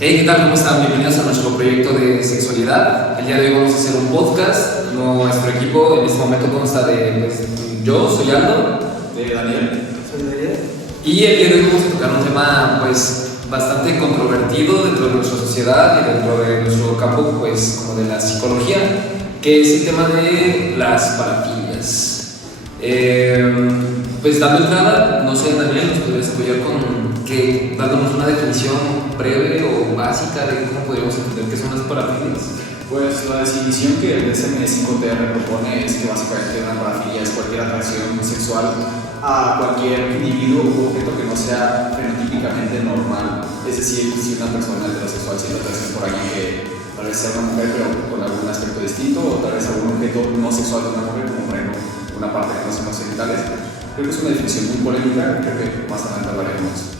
Hey, ¿qué tal? ¿Cómo están? Bienvenidos a nuestro proyecto de sexualidad. El día de hoy vamos a hacer un podcast. Nuestro equipo en este momento consta de yo, soy Aldo, De Daniel. Soy Daniel. y el día de hoy vamos a tocar un tema bastante controvertido dentro de nuestra sociedad y dentro de nuestro campo como de la psicología, que es el tema de las parafilias. Dando entrada, no sé, Daniel, ¿nos podrías apoyar dándonos una definición breve o básica de cómo podríamos entender qué son las parafilias? Pues la definición que el DSM-5TR propone es que básicamente una parafilia es cualquier atracción sexual a cualquier individuo u objeto que no sea fenotípicamente normal. Es decir, si una persona heterosexual siente atracción por alguien que tal vez sea una mujer pero con algún aspecto distinto, o tal vez algún objeto no sexual de una mujer, como por ejemplo una parte que no son los genitales. Creo que es una definición muy polémica, creo que más adelante hablaremos.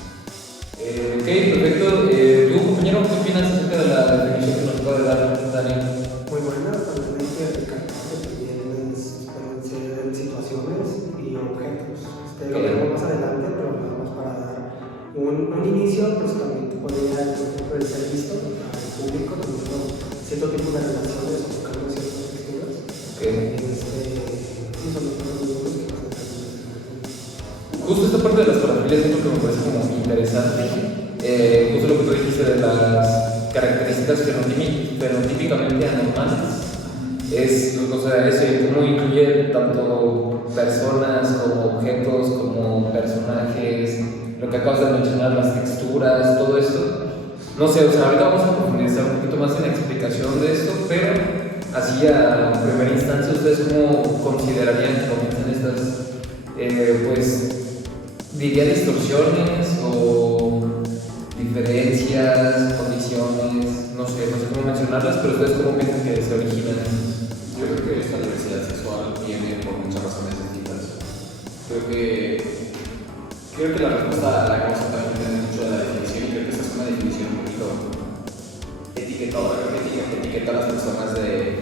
Ok, perfecto. ¿Tú, compañero, qué opinas acerca de la definición que nos puede dar Daniel? Muy buena, también hay que recalcar que también pueden ser situaciones y objetos. Lo veremos más adelante, pero nada más para dar un inicio, pues también podría, por ejemplo, ser visto al público teniendo cierto tipo de relaciones o tocando ciertas texturas. Sí, son los casos que pasan. Justo esta parte de las parafilias es lo que me parece como interesante. Justo lo que tú dijiste de las características fenotípicamente anormales. Eso y cómo incluye tanto personas como objetos, como personajes, lo que acabas de mencionar, las texturas, todo esto. No sé, ahorita vamos a profundizar un poquito más en la explicación de esto, pero así a primera instancia, ¿ustedes cómo considerarían que comienzan estas, diría distorsiones o diferencias, condiciones, no sé cómo mencionarlas, pero ustedes cómo piensan que se originan? Yo creo que esta diversidad sexual viene por muchas razones distintas. Creo que la respuesta la vamos a también depende mucho de la definición, y creo que esta es una definición un poquito etiquetadora. Creo que etiqueta a las personas de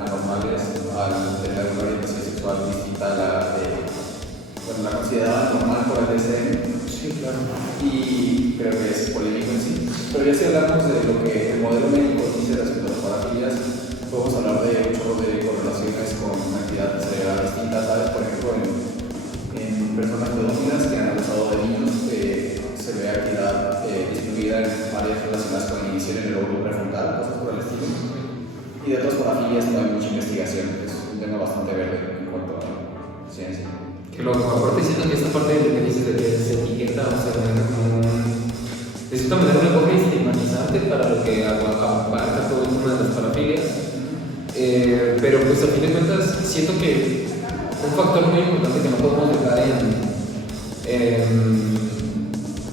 anormales al tener una orientación sexual distinta a la de la considerada normal por el DSM. Sí, claro. Y creo que es polémico en sí. Pero ya si hablamos de lo que el modelo médico dice respecto a las parafilias, podemos hablar de un chorro de correlaciones con una actividad cerebral distinta, ¿sabes? Por ejemplo, en personas pedófilas que han abusado de niños, se ve actividad disminuida en áreas relacionadas con la inhibición en el lóbulo prefrontal, cosas por el estilo. Y de otras parafilias no hay mucha investigación, es un tema bastante verde en cuanto a ciencia. Que lo aparte siento que esta parte de lo que dices de que se etiqueta o se maneja como de cierta manera un enfoque estigmatizante para lo que abarca todo el tema de las parafilias. Pero pues a fin de cuentas siento que un factor muy importante que no podemos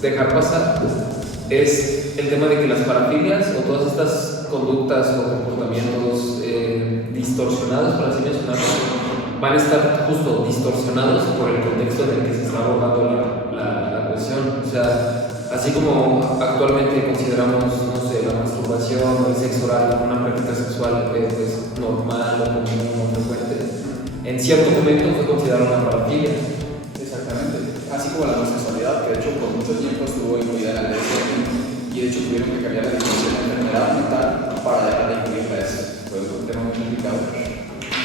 dejar pasar es el tema de que las parafilias o todas estas conductas o comportamientos distorsionados, por así mencionarlo, van a estar justo distorsionados por el contexto en el que se está abordando la cuestión. O sea, así como actualmente consideramos, no sé, la masturbación o el sexo oral como una práctica sexual normal o común o frecuente, en cierto momento fue considerada una parafilia. Exactamente. Así como la homosexualidad, que de hecho por mucho tiempo estuvo incluida en la DSM, y de hecho tuvieron que cambiar la definición de enfermedad mental para dejar de incluirla. Fue un tema muy complicado.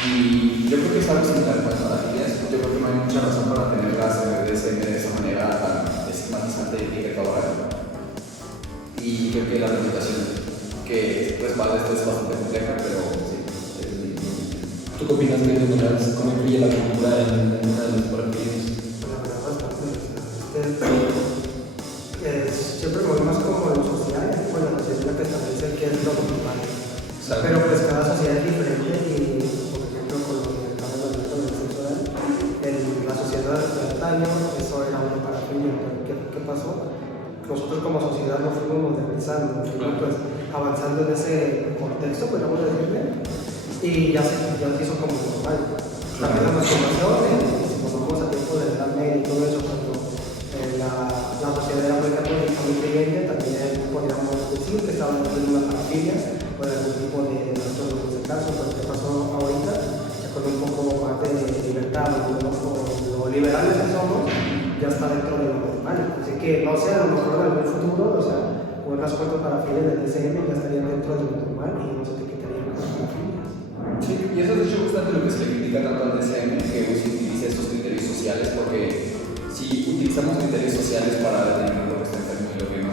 Y yo creo que es algo similar con las parafilias. Yo creo que no hay mucha razón para tenerlas en el DSM de esa manera tan estigmatizante y etiquetadora. Y creo que la reglamentación que respalda esto es bastante compleja, pero sí. ¿Tú qué opinas de cómo influye la cultura en una de las parafilias? Siempre me voy más como lo social, bueno, la sociedad que establece qué es lo normal. Pero pues cada sociedad es diferente y, por ejemplo, con lo que estamos hablando del sexo oral, en la sociedad de antaño eso era una parafilia. ¿Qué pasó? Nosotros como sociedad nos fuimos modernizando, pues avanzando en ese contexto, podríamos decirle, y ya se hizo como normal. También la masturbación, si nos vamos a tiempo de edad media y todo eso, cuando la sociedad era muy católica, muy creyente, también podríamos decir que estaba en una parafilia por algún tipo de trastorno en este caso. Pero ¿qué pasó ahorita? Ya con un poco más de libertad, lo liberales que somos, ya está dentro de lo normal. Así que no sé, a lo mejor en algún futuro, o sea, como unas cuantas parafilias del DSM ya estarían dentro de lo normal y no se te quitarían las parafilias. Sí, y eso es de hecho justamente lo que se le critica tanto al DSM, que se utilice estos criterios sociales, porque si utilizamos criterios sociales para determinar lo que está enfermo y lo que no,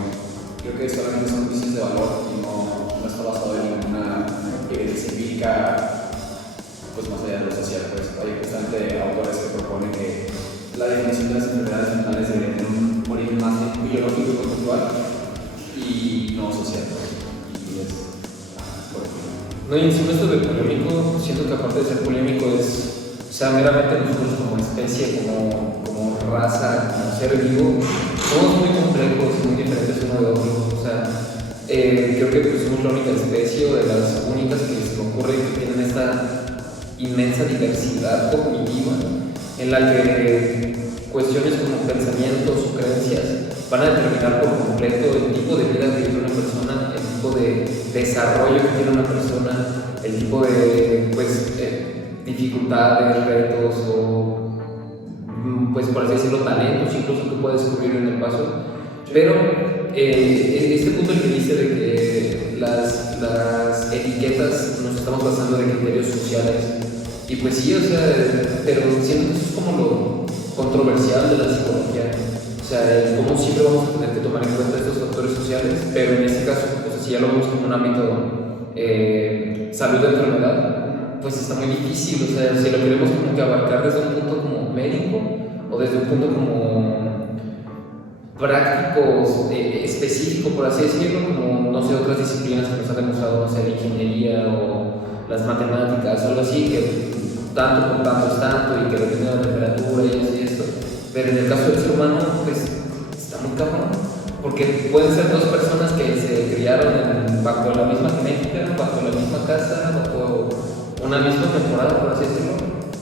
creo que solamente son juicios de valor y no está basado en ninguna evidencia empírica, pues más allá de lo social. Pues hay justamente autores que proponen que la definición de las enfermedades mentales debería tener un origen más biológico y conductual y no social. Y es por ejemplo. No, y encima esto de polémico, siento que aparte de ser polémico es, o sea, meramente nosotros como especie, como raza, como ser vivo, somos muy complejos y muy diferentes uno de otro. O sea, creo que pues, somos la única especie o de las únicas que se me ocurre que tienen esta inmensa diversidad cognitiva en la que cuestiones como pensamientos o creencias van a determinar por completo el tipo de vida que tiene una persona, el tipo de desarrollo que tiene una persona, el tipo de pues, dificultades, retos o pues por así decirlo talentos incluso que puede descubrir en el paso. Pero este punto el que dice de que las etiquetas nos estamos basando de criterios sociales. Y pues sí, o sea, pero siento que eso es como lo controversial de la psicología. O sea, cómo siempre vamos a tener que tomar en cuenta estos factores sociales, pero en este caso, o sea, si ya lo vemos como un ámbito salud de enfermedad, pues está muy difícil. O sea, si lo queremos como que abarcar desde un punto como médico o desde un punto como práctico, específico, por así decirlo, como, no sé, otras disciplinas que nos han demostrado, no sé, la ingeniería o las matemáticas, algo así, que tanto por tanto es tanto y que depende de la temperatura y así esto. Pero en el caso del ser humano, pues está muy cabrón, porque pueden ser dos personas que se criaron bajo la misma genética, bajo la misma casa, bajo una misma temporada, por así decirlo,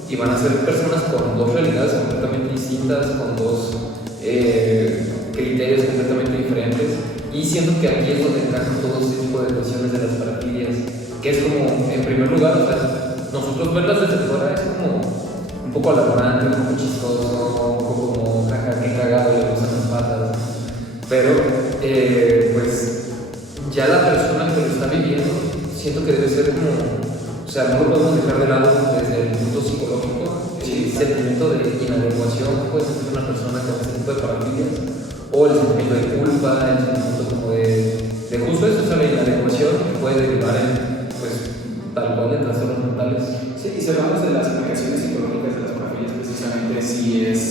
y van a ser personas con dos realidades completamente distintas, con dos criterios completamente diferentes. Y siento que aquí es donde encajan todo este tipo de cuestiones de las parafilias, que es como, en primer lugar, o sea, nosotros verlas desde fuera es como un poco alarmante, un poco chistoso, un poco como jaja, qué cagado le gustan las patas. Pero, pues, ya la persona que lo está viviendo, siento que debe ser como, o sea, no lo podemos dejar de lado desde el punto psicológico, el sentimiento de inadecuación que puede sentir una persona con este tipo de parafilias, o el sentimiento de culpa, el sentimiento como de justo eso, o sea, la inadecuación que puede derivar en, pues, tal cual de trastornos mentales. Sí, y si hablamos de las implicaciones psicológicas de las parafilias, precisamente sí es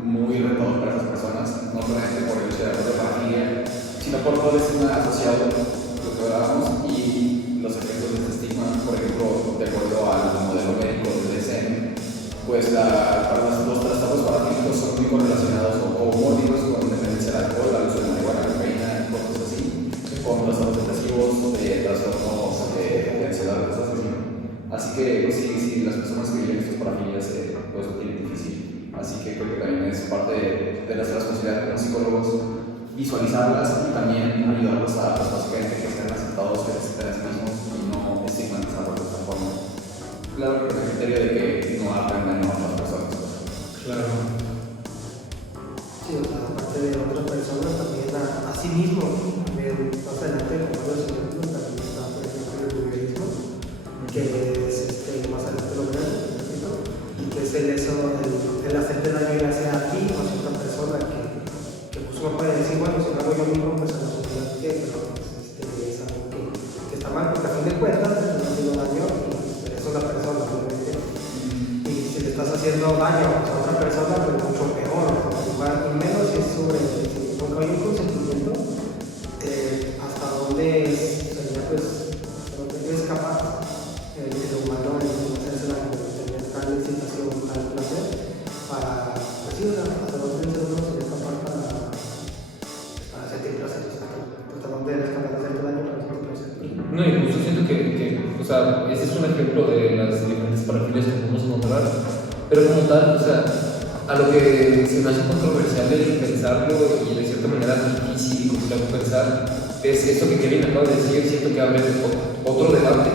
muy retador para esas personas, no solamente por el hecho de la parafilia, sino por todo el estigma asociado, lo que hablábamos, y los efectos de este estigma. Por ejemplo, de acuerdo al modelo médico del DSM, pues los trastornos parafílicos son muy correlacionados o comórbidos con dependencia al alcohol, al uso de marihuana, cocaína y cosas así, con trastornos depresivos, trastornos de ansiedad, cosas así. Así que pues, sí, las personas que viven estas parafilias pues lo tienen difícil. Así que creo que también es parte de nuestra responsabilidad como psicólogos visualizarlas y también ayudarlos a básicamente que sean aceptados, que se acepten a sí mismos y no estigmatizarlos de esta forma. Claro, con el criterio de que no hagan daño a las personas. Claro. Sí, o sea, aparte de otras personas, también a sí mismo. Más adelante, como los ejemplos, también está, por ejemplo, el vulgarismo, que es más adelante lo verán, y que es el hacerte daño ya sea a ti o a otra persona que pues uno puede decir, bueno, si lo hago yo mismo, pues a la sociedad que, pero pues, es algo que está mal, porque a fin de cuentas te estás haciendo daño y eres una persona, obviamente. Y si le estás haciendo daño a otra persona, pues mucho peor, igual, y menos si es sobre, porque hay un consentimiento, hasta dónde sería, pues, hasta dónde es capaz el humano en hacerse daño, tener tal excitación, tal placer, para, pues sí, o sea, hasta dónde el ser humano sería capaz para sentir placer, hasta dónde eres capaz de hacerte daño para sentir placer. No, incluso siento que, o sea, este es un ejemplo de las diferentes parafilias que podemos encontrar, pero como tal, o sea, a lo que se me hace controversial el pensarlo y de cierta manera difícil y complejo pensar, es esto que Kevin acaba de decir. Siento que abre otro debate,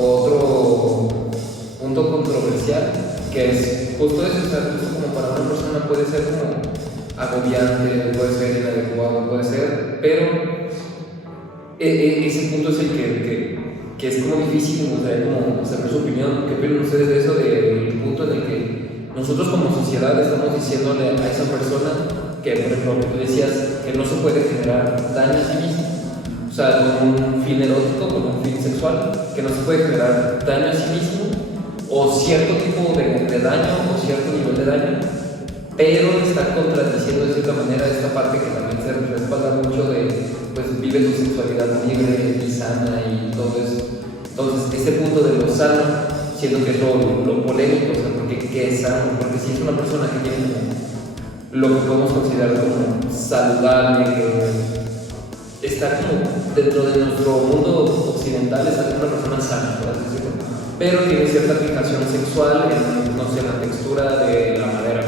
otro punto controversial, que es justo eso, o sea, justo como para una persona puede ser como agobiante, puede ser inadecuado, puede ser, pero ese punto es el que es como difícil, me gustaría como saber su opinión. ¿Qué opinan ustedes de eso? Del punto en el que nosotros como sociedad estamos diciéndole a esa persona que, por ejemplo, tú decías que no se puede generar daño a sí mismo, o sea, con un fin erótico, con un fin sexual, que no se puede generar daño a sí mismo o cierto tipo de daño o cierto nivel de daño, pero está contradiciendo de cierta manera esta parte que también se respalda mucho de, pues, vive tu sexualidad libre y sana y todo eso. Entonces, este punto de lo sano, siento que es lo polémico, o sea, porque ¿qué es sano? Porque si es una persona que tiene lo que podemos considerar como saludable, que está como dentro de nuestro mundo occidental, es una persona sana, por así decirlo, pero tiene cierta fijación sexual en, no sé, la textura de la madera.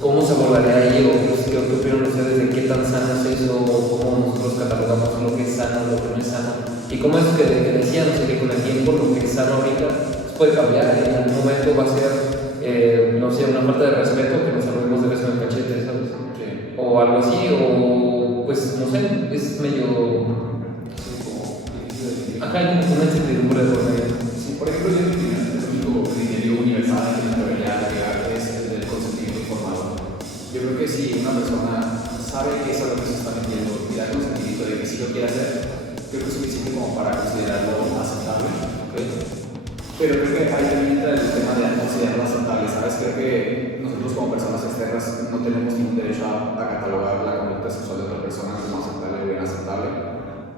¿Cómo se abordaría ahí? ¿O qué opinan ustedes de qué tan sano es eso? ¿O cómo nosotros catalogamos lo que es sano, lo que no es sano? Y cómo es que decían, no sé, que con el tiempo lo que es sano ahorita puede cambiar, en algún momento va a ser, no sé, una falta de respeto que nos saludemos de beso en el cachete, ¿sabes? Sí. O algo así, o pues no sé, es medio... Acá hay como una incertidumbre de por medio. Sí, por ejemplo, yo en mi opinión, el único criterio universal que me atrevería a agregar es el del consentimiento informado. Yo creo que si una persona sabe que es a lo que se está metiendo y da consentimiento de que sí lo quiere hacer, creo que es suficiente como para considerarlo aceptable, ¿okay? Pero creo que ahí también entra el tema de considerarlo aceptable, ¿sabes? Creo que nosotros como personas externas no tenemos ningún derecho a catalogar la conducta sexual de otra persona como aceptable o inaceptable.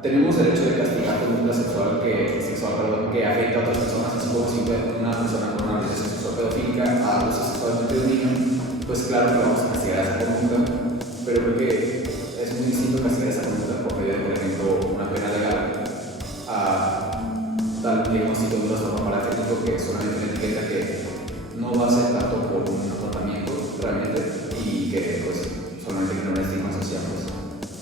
Tenemos derecho de castigar conducta sexual que afecta a otras personas, así como si una persona con una orientación sexual pedofílica abusa sexualmente de un niño, pues claro que vamos a castigar esa conducta, pero creo que es muy distinto castigar esa conducta por medio de, por ejemplo, una pena legal a dar un diagnóstico de un trastorno parafílico que solamente una etiqueta que no va a ser tanto por un tratamiento realmente y que pues solamente genera estigma social. Pues.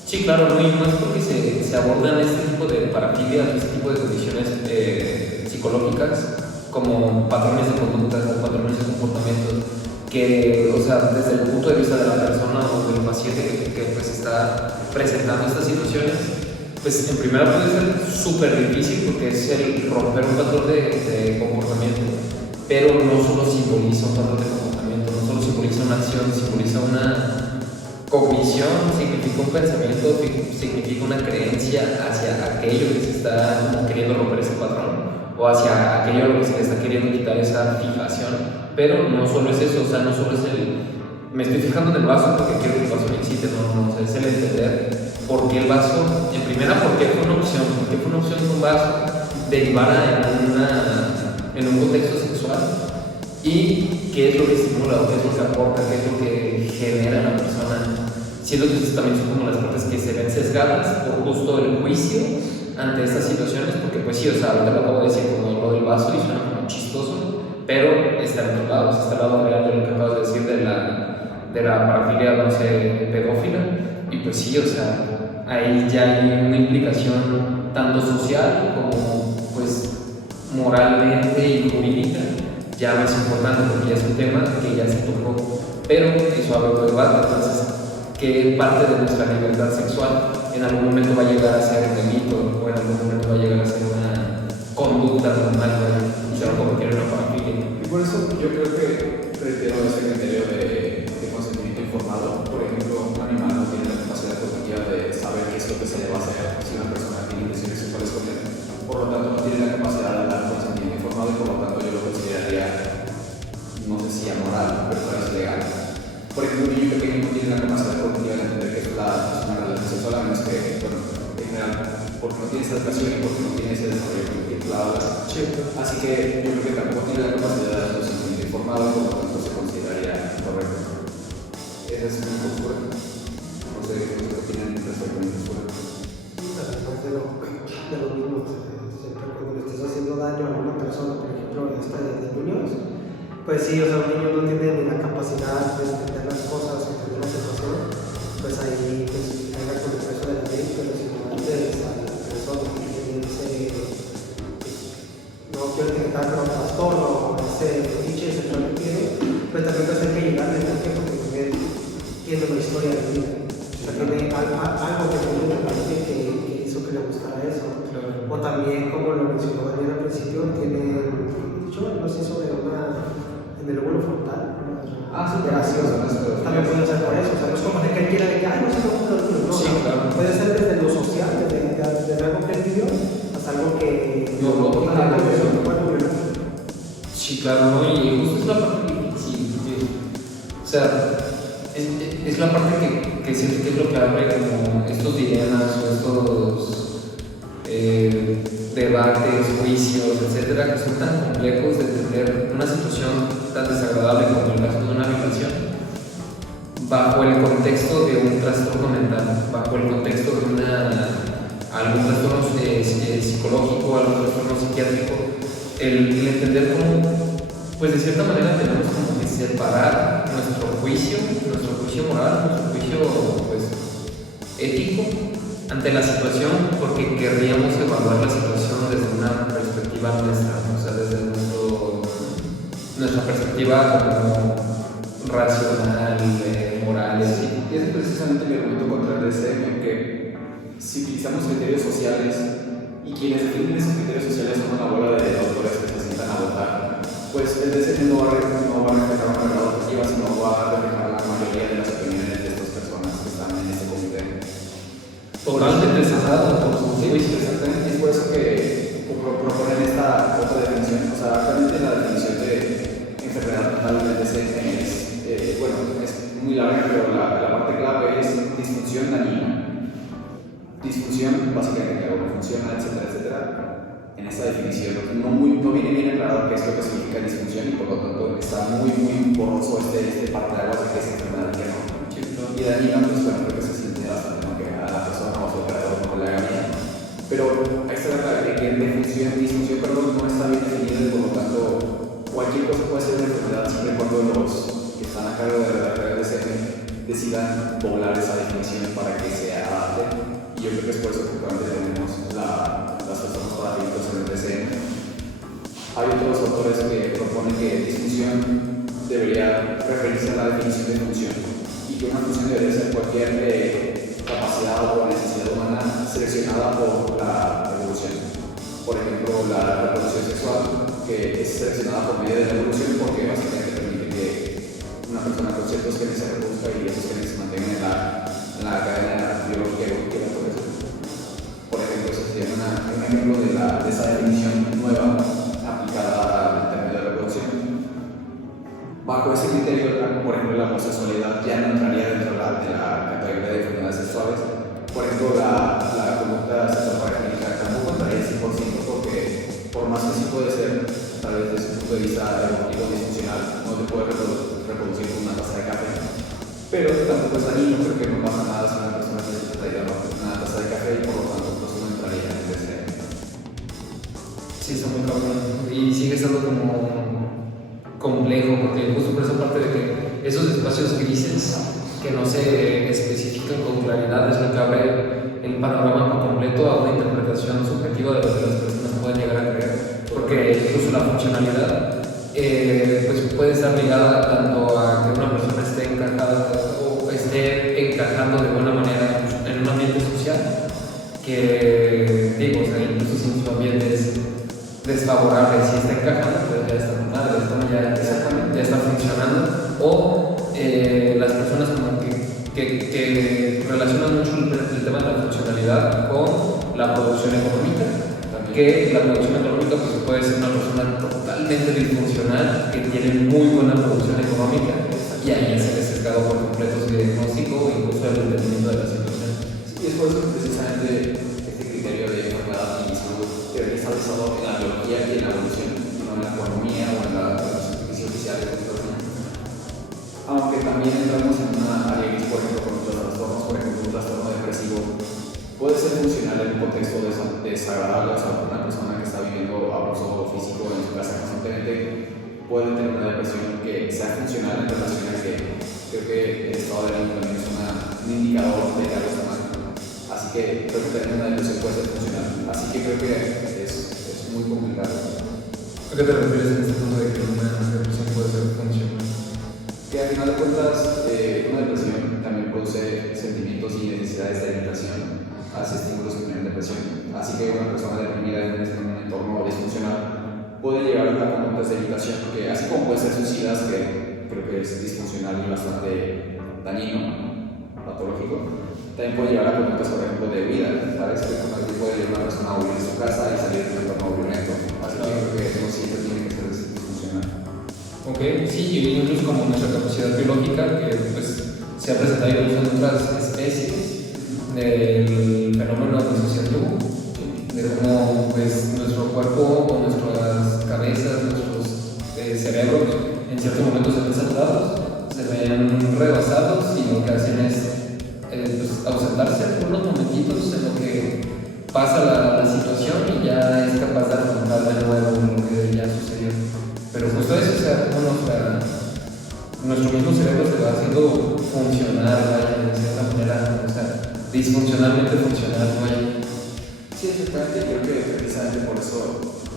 Sí, claro, no, y más porque se abordan este tipo de parafilias, este tipo de condiciones psicológicas como patrones de conducta o patrones de comportamiento que, o sea, desde el punto de vista de la persona o del paciente que pues está presentando estas situaciones, pues en primera puede ser súper difícil porque es el romper un patrón de comportamiento, pero no solo simboliza un patrón de comportamiento, no solo simboliza una acción, simboliza una cognición, significa un pensamiento, significa una creencia hacia aquello que se está como queriendo romper ese patrón o hacia aquello a lo que se le está queriendo quitar esa fijación. Pero no solo es eso, o sea, no solo es me estoy fijando en el vaso porque quiero que el vaso me excite, no, es el entender por qué el vaso, en primera, por qué fue una opción que un vaso derivara en un contexto sexual y qué es lo que estimula o qué es lo que aporta, qué es lo que genera en la persona. Siento que estas también son como las partes que se ven sesgadas por justo el juicio ante estas situaciones, porque pues sí, o sea, ahorita lo acabo de decir como lo del vaso y suena como chistoso, pero está en otro lado, está al lado real de lo que acabas de decir de la parafilia, no sé, pedófila, y pues sí, o sea, ahí ya hay una implicación tanto social como pues moralmente y jurídica, ya más importante porque ya es un tema que ya se tocó, pero eso abre otro debate. Entonces, ¿qué parte de nuestra libertad sexual en algún momento va a llegar a ser un delito o en algún momento va a llegar a ser una conducta normal y se va a convertir en una parafilia? Y por eso yo creo que reitero este criterio de consentimiento informado. Por ejemplo, un animal no tiene la capacidad cognitiva de saber qué es lo que se le va a hacer si una persona tiene intenciones sexuales con él. Por lo tanto, no tiene la capacidad de dar consentimiento informado y por lo tanto yo lo consideraría, no sé si amoral, pero es legal. Por ejemplo, un niño pequeño no tiene la capacidad cognitiva de entender que es una relación sexual, a menos que, bueno, en general, porque no tiene esa educación y porque no tiene ese desarrollo cognitivo. Así que yo creo que tampoco tiene la capacidad de dar consentimiento informado, por lo tanto se consideraría correcto. Esa es mi postura. No sé qué opinan respecto a mi postura. Además de lo mismo, siempre cuando le estés haciendo daño a una persona, por ejemplo, de niños, pues sí, o sea, un niño no tiene ni la capacidad de entender las cosas, entender la situación, pues ahí pues caiga con el peso de la ley, pero si no antes a la persona que tiene no quiero etiquetar, pero trastorno o ese fetiche sexual que tiene, pues también pues hay que ayudarle porque también tiene una historia de vida, o sea, tiene algo que tiene que mencionó Daniel al principio, tiene, no sé, sobre en el lóbulo frontal. Sí, también puede ser por eso, o sea, no es como que él quiera de que, no sé cómo los niños, no, sí, claro. puede ser desde lo social, desde algo que él vivió, hasta algo que sí, claro, ¿no? Y justo es la parte difícil, o sea, es la parte que siento que es lo que abre como estos dilemas o estos debates, juicios, etcétera, que son tan complejos de entender una situación tan desagradable como el caso de una violación bajo el contexto de un trastorno mental, bajo el contexto de algún trastorno psicológico, algún trastorno psiquiátrico, el entender cómo, pues de cierta manera tenemos como que separar nuestro juicio moral, nuestro juicio pues ético ante la situación, porque querríamos evaluar la situación desde una perspectiva nuestra, o sea, desde nuestra perspectiva como racional, moral y así. Y es precisamente mi argumento contra el DSM, que si utilizamos criterios sociales y quienes definen esos criterios sociales son una bola de autores que se sientan a votar, pues el DSM no va a reflejar una verdad objetiva, sino va a reflejar la mayoría de las opiniones de estas personas que están en este comité. Totalmente cesado por su juicio. Exactamente, es por eso que proponen esta otra definición. O sea, actualmente la definición de enfermedad mental del DSM es muy larga, pero la parte clave es disfunción dañina. Disfunción, básicamente, que algo no funciona, etcétera, etcétera. En esta definición no viene bien aclarado qué es lo que significa disfunción y por lo tanto está muy borroso este parteaguas de qué es enfermedad y qué no. Y dañina, pues bueno, creo que se siente bastante, ¿no? Que a la persona o a su operador no le haga bien. Pero ahí está la que disfunción, perdón, no está bien definida y por lo tanto cualquier cosa puede ser una enfermedad siempre y cuando los que están a cargo de redactar el DSM decidan poblar esa definición para que se adapte. Y yo creo que es por eso que actualmente tenemos las personas para delitos en el DSM. Hay otros autores que proponen que disfunción debería referirse a la definición de función y que una función debería ser cualquier capacidad o necesidad humana seleccionada por la evolución. Por ejemplo, la reproducción sexual, que es seleccionada por medio de la evolución porque básicamente permite que una persona con ciertos genes se reproduzca y esos genes se mantengan en la cadena biológica evolutiva. Por ejemplo, eso sería un ejemplo de esa definición nueva aplicada al término de reproducción. Bajo ese criterio, por ejemplo, la homosexualidad ya no entraría dentro de la categoría de enfermedades sexuales. Por ejemplo, la conducta sexual parafílica tampoco entraría 100% porque, por más que sí puede ser, tal vez desde un punto de vista evolutivo disfuncional, no te puede reproducir con una taza de café. Pero tampoco es dañino, creo que no pasa nada si una persona tiene traída una taza de café y por lo tanto pues no entraría en el DSM. Sí, está muy cabrón. Y sigue estando como complejo, porque justo por esa parte de que esos espacios grises que no se especifican con claridad es lo que abre el panorama por completo a una interpretación subjetiva de lo que las personas pueden llegar a creer, porque incluso la funcionalidad pues puede estar ligada tanto a que una persona esté encajada o esté encajando de buena manera en un ambiente social, que digo, o sea, incluso si su ambiente es desfavorable, si está encajando, pues ya está mal, ya está funcionando, o las personas como que relacionan mucho el tema de la funcionalidad con la producción económica, que la producción económica pues, puede ser una persona totalmente disfuncional que tiene muy buena producción económica y ahí se les sesgado por completo su diagnóstico o incluso el entendimiento de la situación. Y es por eso que precisamente este criterio de enfermedad y salud debería estar basado en la biología y en la evolución, no en la economía o en la superficie oficial de cosas así. Aunque también entramos en una área gris, por ejemplo, con los trastornos, por ejemplo, un trastorno depresivo puede ser funcional en un contexto desagradable, o sea, una persona que está viviendo abuso físico en su casa constantemente puede tener una depresión que sea funcional en relación a que creo que el estado de ánimo también es un indicador de que algo está mal. Así que creo que tener una depresión puede ser funcional. Así que creo que es muy complicado. ¿A qué te refieres en este punto de que una depresión puede ser funcional? Que al final de cuentas una depresión también produce sentimientos y necesidades de alimentación hacia estímulos que generan depresión. Así que una persona deprimida en un entorno puntos de evitación, porque así como puede ser suicidas, que creo que es disfuncional y bastante dañino, patológico, también puede llevar a conductas, por ejemplo, de huida. Parece que puede llevar a una persona a huir de su casa y salir de un entorno violento. Así que creo que no siempre tiene que ser disfuncional. Ok, sí, incluso como nuestra capacidad biológica, que pues se ha presentado incluso en otras especies, del fenómeno disociativo, de cómo pues nuestro cuerpo o nuestras cabezas, nuestros cerebros en ciertos momentos se ven saturados, se ven rebasados y lo que hacen es pues, ausentarse por unos momentitos en lo que pasa la situación y ya es capaz de afrontar de nuevo lo que ya sucedió. Pero justo eso, o sea, nuestro mismo cerebro se va haciendo funcionar, vaya, de cierta manera, o sea, disfuncionalmente funcional, vaya. Sí, exactamente, creo que precisamente por eso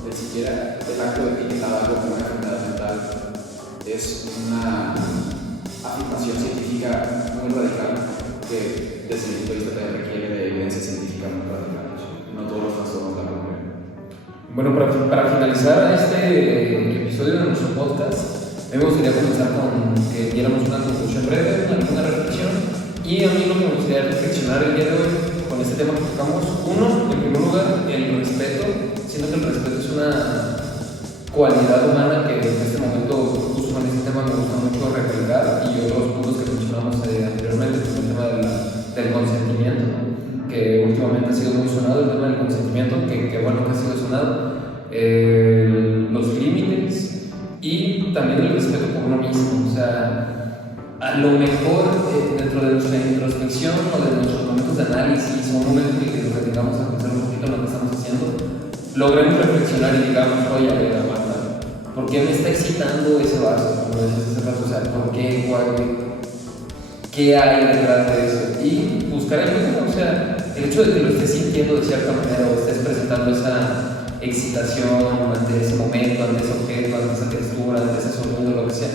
ni siquiera el acto de etiquetar algo como una enfermedad mental es una afirmación científica muy radical que desde mi punto de vista también requiere de evidencia científica muy radical. No todos los trastornos la cumplen. Bueno, para finalizar este episodio de nuestro podcast, me gustaría comenzar con que diéramos una conclusión breve, una reflexión. Y a mí lo que me gustaría reflexionar el día de hoy con este tema que tocamos, uno, en primer lugar, el respeto. Siento que el respeto es una cualidad humana que en este momento, justo con este tema, me gusta mucho recalcar, y otros puntos que mencionamos anteriormente, como el tema del consentimiento, ¿no? Que últimamente ha sido muy sonado el tema del consentimiento, que bueno que ha sido sonado, los límites y también el respeto por uno mismo. O sea, a lo mejor dentro de nuestra introspección o de nuestros momentos de análisis o un momento en el que nos detengamos a pensar un poquito en lo que estamos haciendo, logremos reflexionar y digamos, oye, a ver, aguanta, ¿por qué me está excitando ese vaso? Como decías hace rato, o sea, ¿por qué? ¿Qué hay detrás de eso? Y buscar ayuda, o sea, el hecho de que lo estés sintiendo de cierta manera o estés presentando esa excitación ante ese momento, ante ese objeto, ante esa textura, ante ese sonido, lo que sea,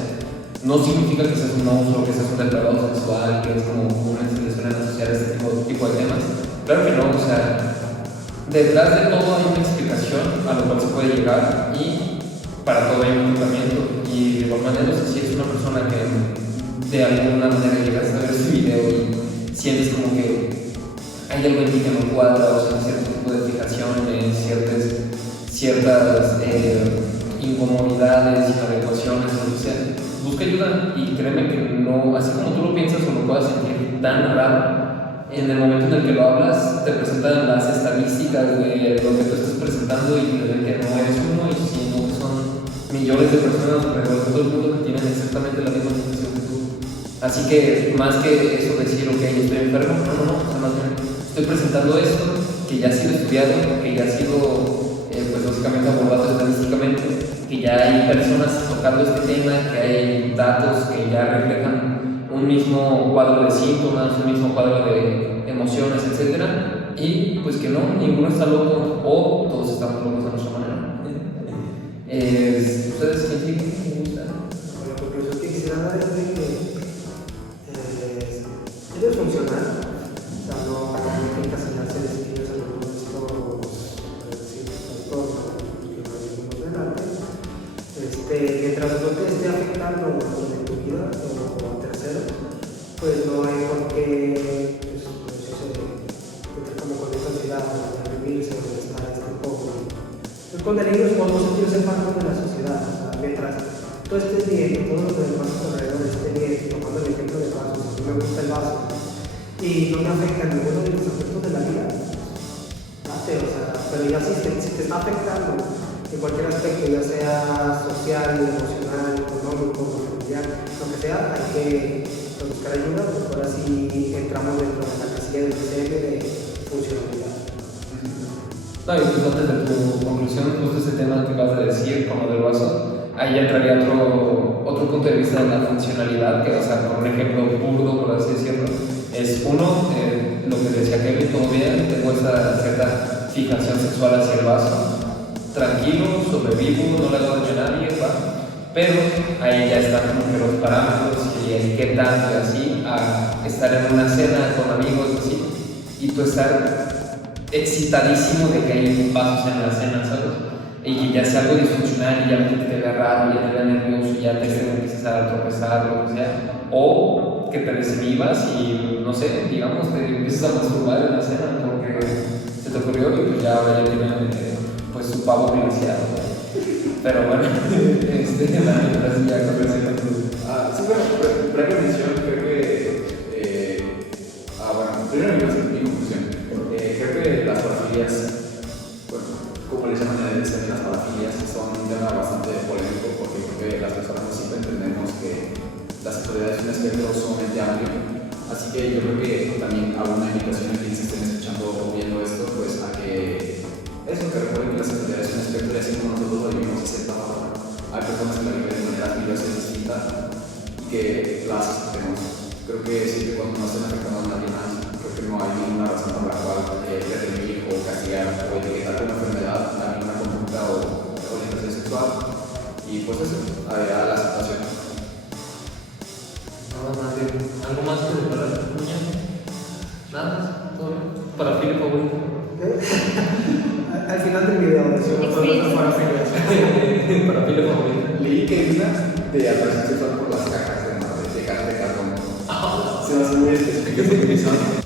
no significa que seas un monstruo, que seas un depravado sexual, que es como comúnmente se les suelen asociar a este tipo de temas. Claro que no, o sea, detrás de todo hay una explicación a lo cual se puede llegar y para todo hay un tratamiento. Y de igual manera, si es una persona que de alguna manera llegas a ver este video y sientes como que hay algo en ti que no cuadra, o sea, cierto tipo de fijaciones, ciertas incomodidades, inadecuaciones, o lo que sea, busca ayuda y créeme que no, así como tú lo piensas o lo puedas sentir tan raro, en el momento en el que lo hablas te presentan las estadísticas de lo que tú estás presentando y te ven que no eres uno y sino que son millones de personas alrededor de todo el mundo que tienen exactamente la misma situación que tú. Así que más que eso decir, ok, estoy enfermo, no, o sea, más bien estoy presentando esto que ya ha sido estudiado, que ya ha sido pues básicamente abordado estadísticamente, que ya hay personas tocando este tema, que hay datos que ya reflejan un mismo cuadro de síntomas, un mismo cuadro de emociones, etc. Y pues que no, ninguno está loco o todos estamos locos a nuestra manera. ¿Ustedes qué gustan? La conclusión que quisiera dar es de que es funcional, o sea, no hay que encasillarse en disciplinas a lo mejor mientras no te esté afectando en tu vida o a terceros, pues no hay por qué como con esa ansiedad de vivirse o de estar un poco con delirios o no sentirse parte de la sociedad. O sea, mientras tú estés bien y todo lo que pasa alrededor esté bien, tomando el ejemplo del vaso, si me gusta el vaso y no me afecta ninguno de los aspectos de la vida, date, o sea, pero ya si te está afectando en cualquier aspecto, ya sea social, emocional, económico, familiar, lo que sea, hay que buscar ayuda, porque ahora sí entramos dentro de la casilla del CM de funcionalidad. No, y pues antes de tu conclusión, justo ese tema que acabas de decir, como del vaso, ahí entraría otro punto de vista de la funcionalidad, que, o sea, con un ejemplo burdo, por así decirlo, es uno, lo que decía Kevin, todo bien, tengo esa cierta fijación sexual hacia el vaso, tranquilo, sobrevivo, no le hago daño a nadie, ¿va? Pero ahí ya están como que los parámetros y el qué tanto, así, a estar en una cena con amigos, así, y tú estar excitadísimo de que hay vasos en la cena, ¿sabes? y que ya sea algo disfuncional y ya la gente te vea raro, ya te vea nervioso, ya te empiezas a tropezar, lo que sea, o que te desinhibas y no sé, digamos, te empiezas a masturbar en la cena porque se te ocurrió y pues ya ahora ya tienen pues su pavo financiado. Pero bueno, la neta sí ya con ese conclusión. Sí, bueno, previa mención, creo que. Bueno, primero mi conclusión. Creo que las parafilias, bueno, como les llaman en el diseño, las parafilias son un tema bastante polémico porque creo que las personas no siempre entendemos que la sexualidad es un espectro sumamente amplio. Así que yo creo que también hago una invitación a quienes estén escuchando o viendo esto, pues a que eso, que recuerden que la sexualidad es un espectro y así como nosotros lo vivimos de cierta forma, hay personas que la viven de maneras diversas y distintas y que las aceptemos. Creo que siempre cuando no estén afectando a nadie más, creo que no hay ninguna razón por la cual reprimir o castigar o etiquetar como enfermedad a ninguna conducta o orientación sexual. Y pues eso, a la aceptación. ¿Algo más que declarar? ¿Nada? ¿Todo bien? ¿Parafilia favorito? Al final del video decimos todas las parafilias. ¿Parafilia favorito? Leí que hay una de atracción sexual por las cajas de cartón. Se me hace muy específico ese episodio.